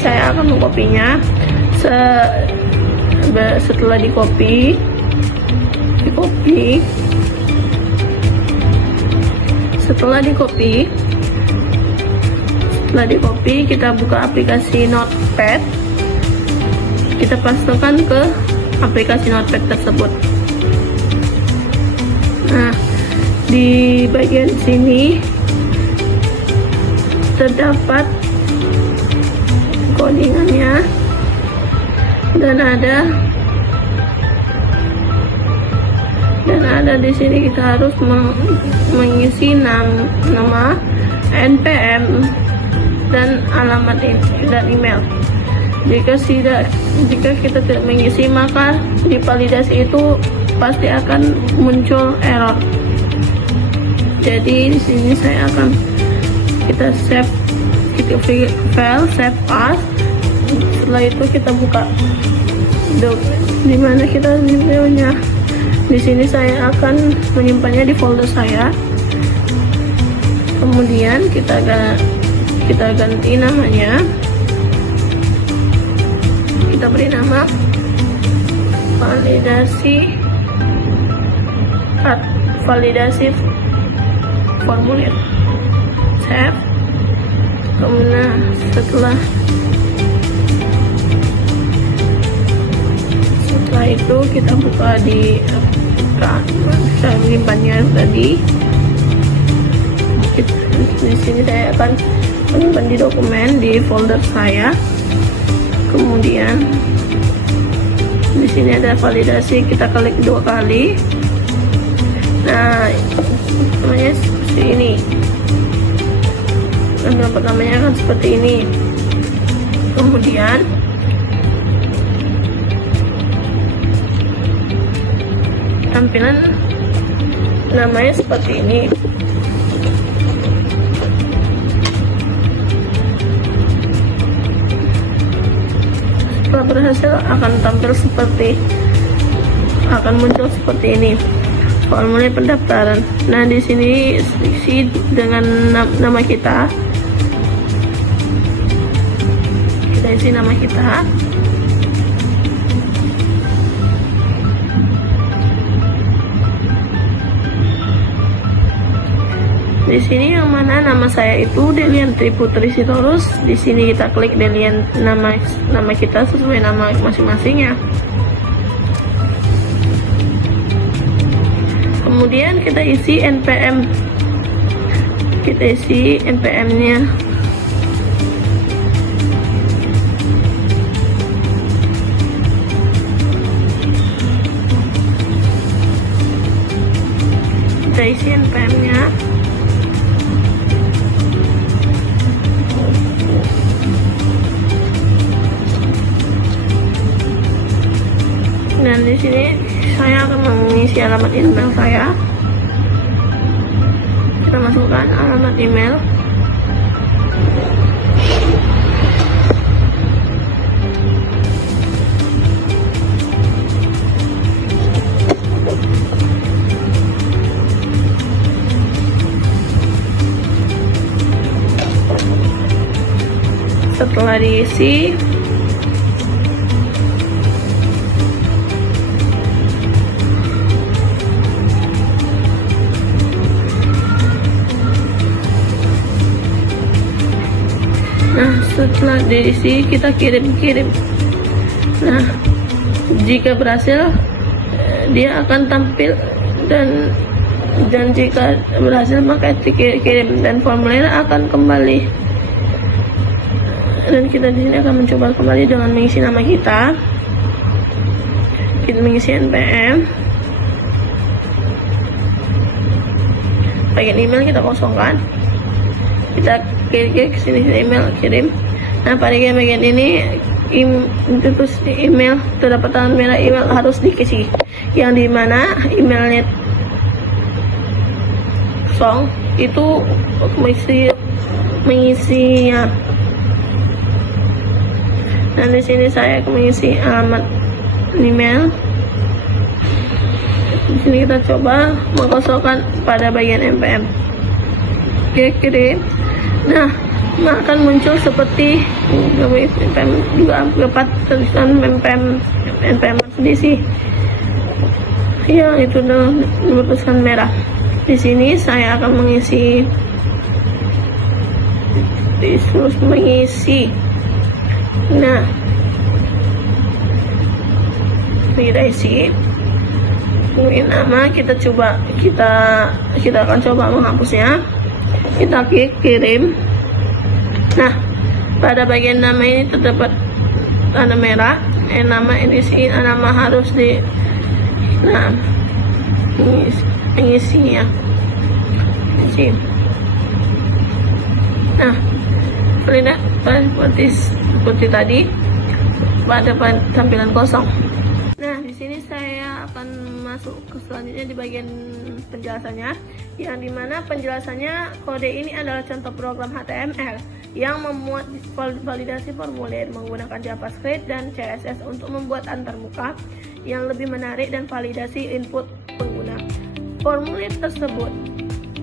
saya akan mengkopinya. Setelah dikopi, setelah dikopi, kita buka aplikasi Notepad. Kita pastekan ke aplikasi Notepad tersebut. Nah, di bagian sini terdapat codingannya dan ada di sini kita harus mengisi nama, NPM dan alamat dan email. Jika kita tidak mengisi, maka di validasi itu pasti akan muncul error. Jadi di sini kita save file, save as. Setelah itu kita buka di mana kita menyimpannya. Di sini saya akan menyimpannya di folder saya. Kemudian kita ganti namanya. Kita beri nama validasi formulir. Save. Kemudian setelah itu kita buka di saya menyimpannya tadi. Di sini saya akan menyimpan di dokumen di folder saya. Kemudian di sini ada validasi, kita klik 2 kali. Nah, namanya seperti ini. Tampilan pertamanya akan seperti ini. Kemudian tampilan namanya seperti ini. Setelah berhasil akan muncul seperti ini, formulir pendaftaran. Nah, di sini isi dengan nama kita. Kita isi nama kita. Di sini yang mana nama saya itu Deliantri Putri Sitorus. Di sini kita klik nama kita sesuai nama masing-masingnya. Kemudian kita isi NPM. Kita isi NPM-nya. Kita isi NPM-nya. Dan di sini saya akan mengisi alamat email saya. Kita masukkan alamat email. Setelah diisi, setelah diisi kita kirim. Nah, jika berhasil dia akan tampil dan jika berhasil maka dikirim dan formulir akan kembali. Dan kita di sini akan mencoba kembali dengan mengisi nama kita. Kita mengisi NPM. Bagian email kita kosongkan. Kita klik ke sini email kirim. Nah, pada bagian ini terus email terdapat tanda merah email harus diisi, yang dimana emailnya kosong itu mengisinya. Nah, di sini saya mengisi alamat email. Di sini kita coba mengkosongkan pada bagian NPM. Oke, kirim. Nah, akan muncul seperti npm juga dapat tulisan npm sendiri yang itu bertulisan merah. Di sini saya akan mengisi, disuruh mengisi. Nah, kita isi mungkin nama, kita akan coba menghapusnya. Kita klik kirim. Nah, pada bagian nama ini terdapat tanda merah. Nama edisi, nama harus di, nah, mengisinya. Nah, seperti tadi pada tampilan kosong. Nah, di sini saya akan masuk ke selanjutnya di bagian penjelasannya, yang dimana penjelasannya kode ini adalah contoh program HTML yang memuat validasi formulir menggunakan JavaScript dan CSS untuk membuat antarmuka yang lebih menarik dan validasi input pengguna. Formulir tersebut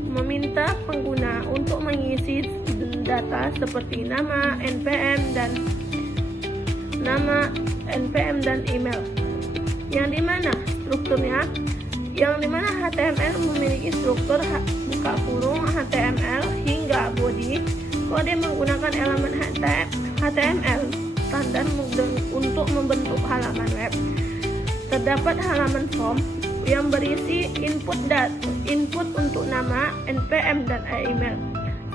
meminta pengguna untuk mengisi data seperti nama, npm, dan email. Yang dimana HTML memiliki struktur buka kurung HTML hingga body. Kode menggunakan elemen HTML standar untuk membentuk halaman web. Terdapat halaman form yang berisi input untuk nama, npm, dan email,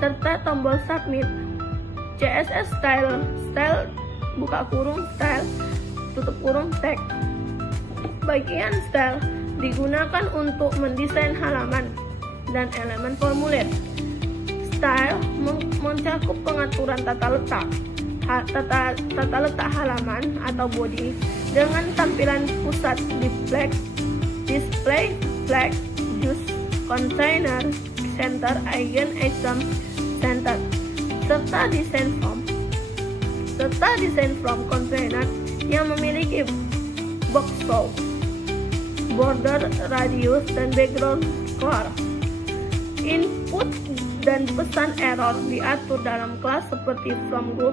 serta tombol submit. CSS style buka kurung style tutup kurung tag. Bagian style digunakan untuk mendesain halaman dan elemen formulir. Style mencakup pengaturan tata letak halaman atau body dengan tampilan pusat display flag, use container, center, icon, center, serta desain form container yang memiliki box flow, border, radius, dan background color. Input dan pesan error diatur dalam kelas seperti from group,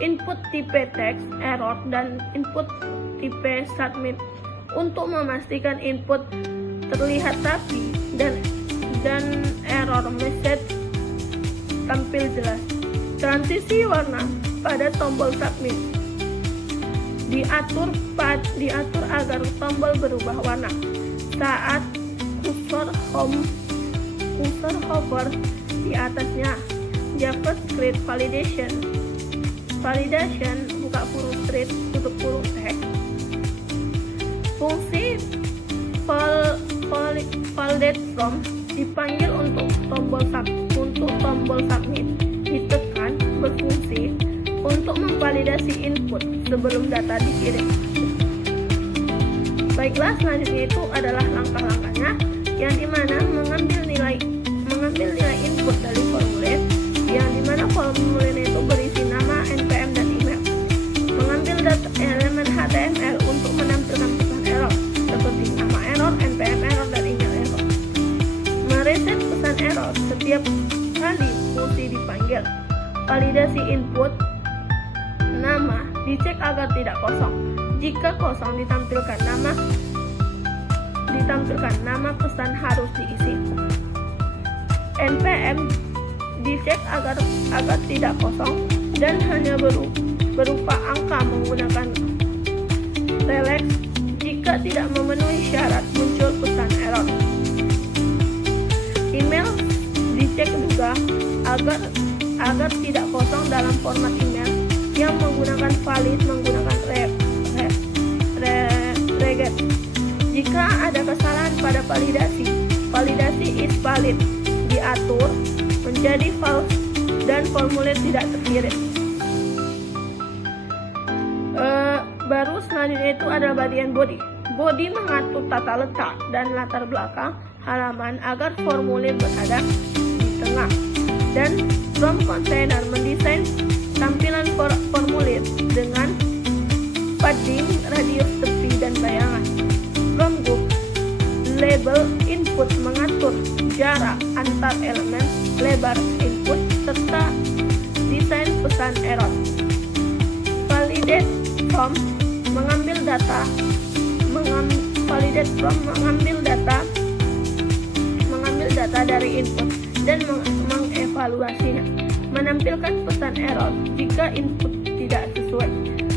input tipe text error, dan input tipe submit untuk memastikan input terlihat rapi dan error message tampil jelas. Transisi warna pada tombol submit diatur agar tombol berubah warna saat kursor hover di atasnya. JavaScript validation buka kurung strip tutup kurung tag. Fungsi validate from dipanggil untuk tombol submit ditekan berfungsi untuk memvalidasi input sebelum data dikirim. Baiklah, selanjutnya itu adalah langkah-langkahnya, yang dimana mengambil nilai input dari formulir, yang dimana formulir itu berisi nama, npm, dan email. Mengambil data elemen HTML untuk menampilkan pesan error seperti nama error, npm error, dan email error. Mereset pesan error setiap kali fungsi dipanggil. Validasi input nama dicek agar tidak kosong. Jika kosong ditampilkan nama pesan harus diisi. npm dicek agar tidak kosong dan hanya berupa angka menggunakan telex. Jika tidak memenuhi syarat, muncul pesan error. Email dicek juga agar tidak kosong dalam format email yang menggunakan reget. Jika ada kesalahan pada validasi is valid diatur menjadi false dan formulir tidak terkirim. Baru selanjutnya itu adalah bagian body. Body mengatur tata letak dan latar belakang halaman agar formulir berada di tengah. Dan from container mendesain tampilan formulir dengan padding, radius tepi, dan bayangan. From group label input mengatur jarak antar elemen, lebar input, serta desain pesan error. Validate from mengambil data, mengambil data dari input dan mengevaluasinya. Menampilkan pesan error jika input tidak sesuai.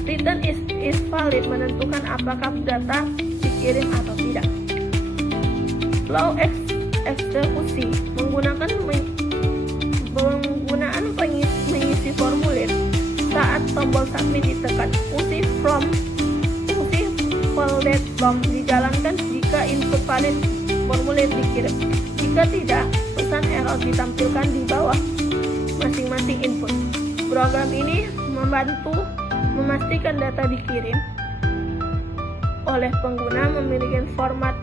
Return is valid menentukan apakah data dikirim atau tidak. Flow eksekusi menggunakan mengisi formulir. Saat tombol submit ditekan, fungsi validate from dijalankan jika input valid formulir dikirim. Jika tidak, pesan error ditampilkan di bawah masing-masing input. Program ini membantu memastikan data dikirim oleh pengguna memiliki format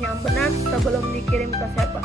yang benar sebelum dikirim ke server.